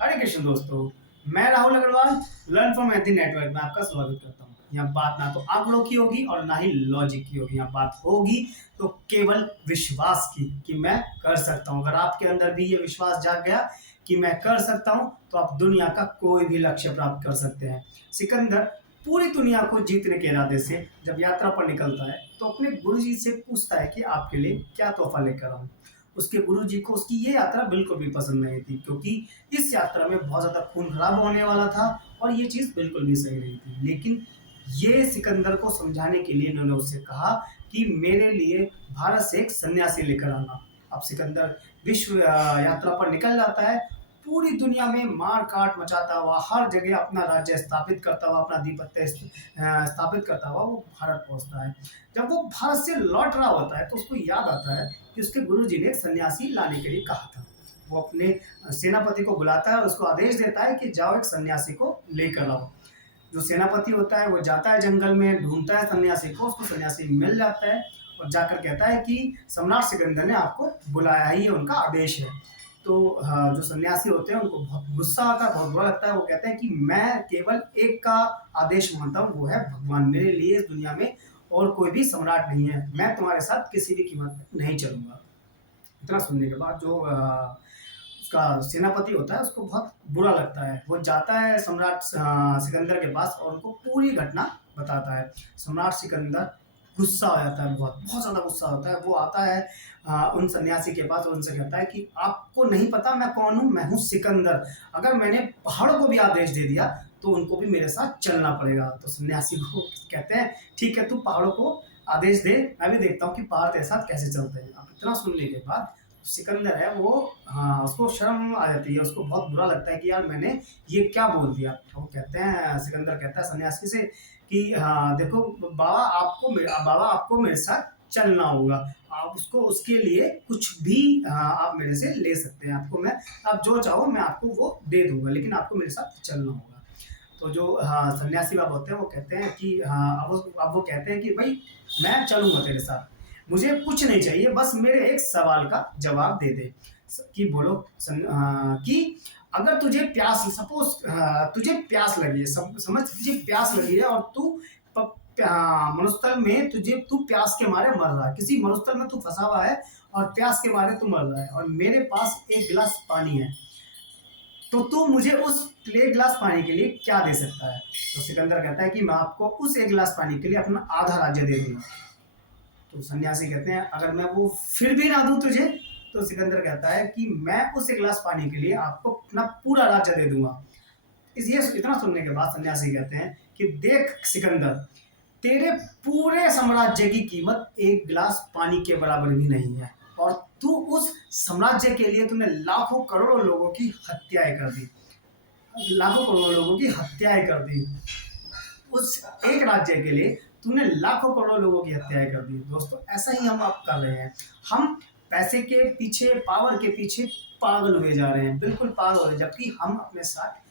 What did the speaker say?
हरे कृष्ण दोस्तों, मैं Rahul Agarwal learn from एथी नेटवर्क में आपका स्वागत करता हूँ। यहाँ बात ना तो आंकड़ों की होगी और ना ही लॉजिक की होगी। यहाँ बात होगी तो केवल विश्वास की कि मैं कर सकता हूँ। अगर आपके अंदर भी ये विश्वास जाग गया कि मैं कर सकता हूँ तो आप दुनिया का कोई भी लक्ष्य प्राप्त कर सकते हैं। सिकंदर पूरी दुनिया को जीतने के इरादे से जब यात्रा पर निकलता है तो अपने गुरुजी से पूछता है कि आपके लिए क्या तोहफा लेकर आऊं। उसके गुरुजी को उसकी ये यात्रा बिल्कुल भी पसंद नहीं थी, क्योंकि इस यात्रा में बहुत ज़्यादा खून खराब होने वाला था और ये चीज़ बिल्कुल भी सही नहीं थी। लेकिन ये सिकंदर को समझाने के लिए इन्होंने उससे कहा कि मेरे लिए भारत से एक सन्यासी लेकर आना। अब सिकंदर विश्व यात्रा पर निकल जाता है। पूरी दुनिया में मार काट मचाता हुआ, हर जगह अपना राज्य स्थापित करता हुआ, अपना आधिपत्य स्थापित करता हुआ वो भारत पहुंचता है। जब वो भारत से लौट रहा होता है तो उसको याद आता है कि उसके गुरुजी ने एक सन्यासी लाने के लिए कहा था। वो अपने सेनापति को बुलाता है और उसको आदेश देता है कि जाओ एक सन्यासी को लेकर आओ। जो सेनापति होता है वो जाता है जंगल में, ढूंढता है सन्यासी को, उसको सन्यासी मिल जाता है और जाकर कहता है कि सम्राट सिकंदर ने आपको बुलाया ही है, उनका आदेश है। तो जो सन्यासी होते हैं उनको बहुत गुस्सा आता है, बहुत बुरा लगता है। वो कहते हैं कि मैं केवल एक का आदेश मानता हूँ, वो है भगवान। मेरे लिए इस दुनिया में और कोई भी सम्राट नहीं है, मैं तुम्हारे साथ किसी भी कीमत पे नहीं चलूंगा। इतना सुनने के बाद जो उसका सेनापति होता है उसको बहुत बुरा लगता है। वो जाता है सम्राट सिकंदर के पास और उनको पूरी घटना बताता है। सम्राट सिकंदर गुस्सा हो जाता है, बहुत बहुत ज़्यादा गुस्सा होता है। वो आता है उन सन्यासी के पास और उनसे कहता है कि आपको नहीं पता मैं कौन हूँ, मैं हूँ सिकंदर। अगर मैंने पहाड़ों को भी आदेश दे दिया तो उनको भी मेरे साथ चलना पड़ेगा। तो सन्यासी को कहते हैं ठीक है, तू पहाड़ों को आदेश दे, मैं भी देखता हूँ कि पहाड़ तेरे साथ कैसे चलते हैं। अब इतना सुनने के बाद सिकंदर है वो, हाँ, उसको शर्म आ जाती है, उसको बहुत बुरा लगता है कि यार मैंने ये क्या बोल दिया। तो वो कहते हैं, सिकंदर कहता है सन्यासी से कि हाँ देखो बाबा आपको मेरे साथ चलना होगा। आप उसको उसके लिए कुछ भी आप मेरे से ले सकते हैं। आपको मैं, आप जो चाहो मैं आपको वो दे दूंगा, लेकिन आपको मेरे साथ चलना होगा। तो जो हाँ सन्यासी बाबा होते हैं वो कहते हैं कि हाँ, अब वो कहते हैं कि भाई मैं चलूंगा तेरे साथ, मुझे कुछ नहीं चाहिए, बस मेरे एक सवाल का जवाब दे दे। कि बोलो कि अगर तुझे प्यास, सपोज तुझे प्यास लगी है, समझ तुझे प्यास लगी है और तू मरुस्थल में तू प्यास के मारे मर रहा है, किसी मरुस्थल में तू फंसा हुआ है और प्यास के मारे तू मर रहा है और मेरे पास एक गिलास पानी है, तो तू मुझे उस एक गिलास पानी के लिए क्या दे सकता है। तो सिकंदर कहता है कि मैं आपको उस एक गिलास पानी के लिए अपना आधा राज्य दे दूंगा। तो सन्यासी कहते हैं अगर मैं वो फिर भी ना दूं तुझे, तो सिकंदर कहता है कि मैं उस एक गिलास पानी के लिए आपको अपना पूरा राज्य दे दूंगा। इस ये इतना सुनने के बाद सन्यासी कहते हैं कि देख सिकंदर, तेरे पूरे साम्राज्य की कीमत एक गिलास पानी के बराबर भी नहीं है और तू उस साम्राज्य के लिए तूने लाखों करोड़ों लोगों की हत्याएं कर दी, लाखों करोड़ों लोगों की हत्याएं कर दी। उस एक राज्य के लिए तूने लाखों करोड़ों लोगों की हत्याएं कर दी। दोस्तों ऐसा ही हम आप कर रहे हैं। हम पैसे के पीछे, पावर के पीछे पागल हुए जा रहे हैं, बिल्कुल पागल हो रहे हैं, जबकि हम अपने साथ